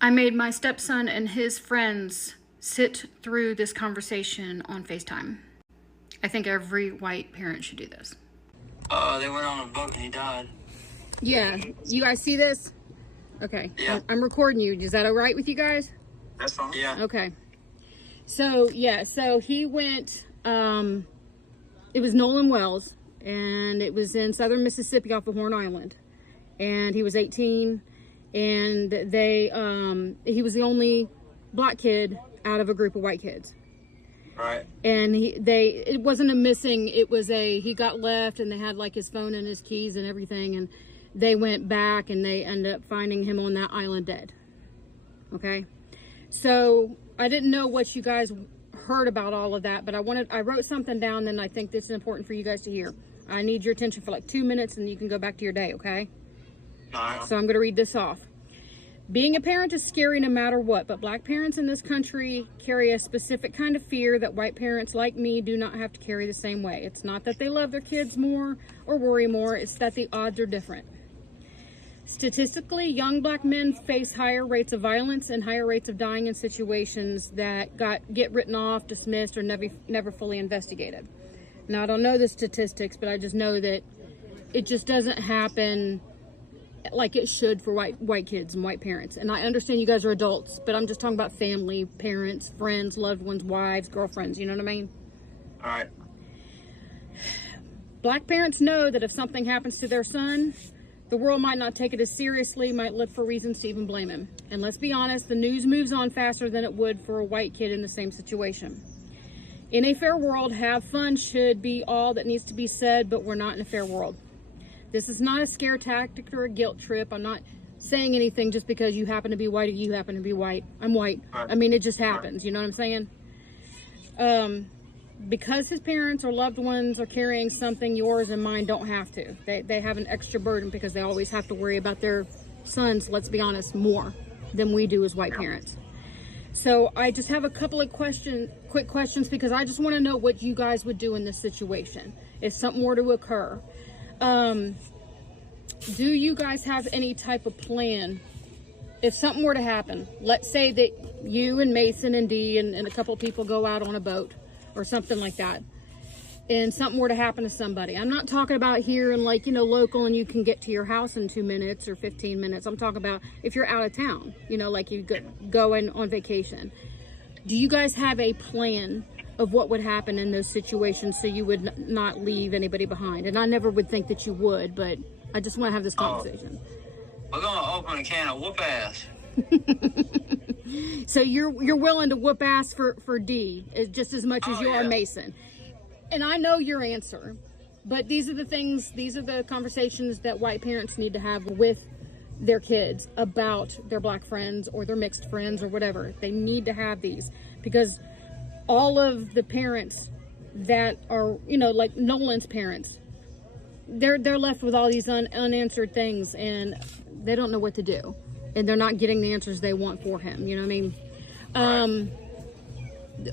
I made my stepson and his friends sit through this conversation on FaceTime. I think every white parent should do this. They went on a boat and he died. Yeah. You guys see this? Okay. Yeah. I'm recording you. Is that all right with you guys? That's fine. Yeah. Okay. So, yeah. So he went, it was Nolan Wells, and it was in southern Mississippi off of Horn Island. And he was 18, and he was the only black kid out of a group of white kids. Right. And it wasn't a missing, it was he got left, and they had like his phone and his keys and everything, and they went back and they ended up finding him on that island dead. Okay. So I didn't know what you guys heard about all of that, but I wrote something down, and I think this is important for you guys to hear. I need your attention for like 2 minutes, and you can go back to your day. Okay. All right. So I'm going to read this off. Being a parent is scary no matter what, but black parents in this country carry a specific kind of fear that white parents like me do not have to carry the same way. It's not that they love their kids more or worry more, it's that the odds are different. Statistically, young black men face higher rates of violence and higher rates of dying in situations that get written off, dismissed, or never fully investigated. Now, I don't know the statistics, but I just know that it just doesn't happen like it should for white kids and white parents. And I understand you guys are adults, but I'm just talking about family, parents, friends, loved ones, wives, girlfriends, you know what I mean? All right. Black parents know that if something happens to their son, the world might not take it as seriously, might look for reasons to even blame him. And let's be honest, the news moves on faster than it would for a white kid in the same situation. In a fair world, have fun should be all that needs to be said, but we're not in a fair world. This is not a scare tactic or a guilt trip. I'm not saying anything just because you happen to be white or you happen to be white. I'm white. I mean, it just happens. You know what I'm saying? Because his parents or loved ones are carrying something, yours and mine don't have to. They have an extra burden because they always have to worry about their sons, let's be honest, more than we do as white parents. So I just have a couple of quick questions, because I just want to know what you guys would do in this situation if something were to occur. Do you guys have any type of plan if something were to happen? Let's say that you and Mason and Dee and a couple of people go out on a boat or something like that, and something were to happen to somebody. I'm not talking about here and like, local and you can get to your house in 2 minutes or 15 minutes. I'm talking about if you're out of town, like you go in on vacation. Do you guys have a plan of what would happen in those situations so you would not leave anybody behind? And I never would think that you would, but I just want to have this conversation. We're going to open a can of whoop ass. So you're willing to whoop ass for D just as much as you are Mason. And I know your answer, but these are the conversations that white parents need to have with their kids about their black friends or their mixed friends or whatever. They need to have these, because all of the parents that are, like Nolan's parents, they're left with all these unanswered things, and they don't know what to do, and they're not getting the answers they want for him. You know what I mean?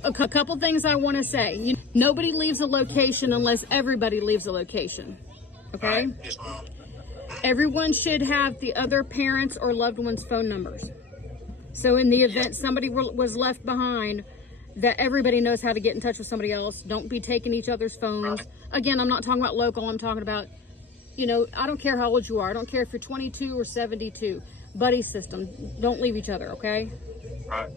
A couple things I want to say. Nobody leaves a location unless everybody leaves a location. Okay? Everyone should have the other parents or loved ones' phone numbers. So in the event somebody was left behind, that everybody knows how to get in touch with somebody else. Don't be taking each other's phones. Again, I'm not talking about local. I'm talking about, I don't care how old you are. I don't care if you're 22 or 72. Buddy system. Don't leave each other, okay? Right.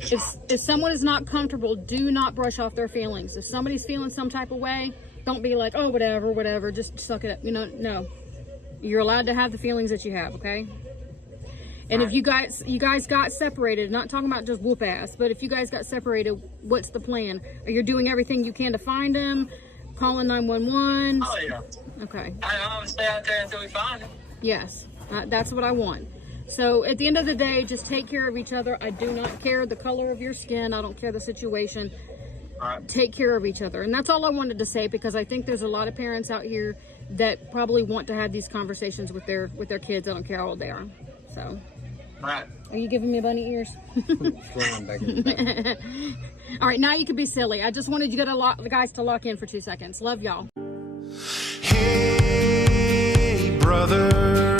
If someone is not comfortable, do not brush off their feelings. If somebody's feeling some type of way, don't be like, oh, whatever, just suck it up. No. You're allowed to have the feelings that you have, okay? And if you guys got separated, not talking about just whoop ass, but if you guys got separated, what's the plan? Are you doing everything you can to find him? Calling 911? Oh, yeah. Okay. I'm going to stay out there until we find him. Yes, that's what I want. So at the end of the day, just take care of each other. I do not care the color of your skin. I don't care the situation. Take care of each other. And that's all I wanted to say, because I think there's a lot of parents out here that probably want to have these conversations with their kids. I don't care how old they are. So. Right. Are you giving me bunny ears? All right, now you can be silly. I just wanted you guys to lock in for 2 seconds. Love y'all. Hey, brother.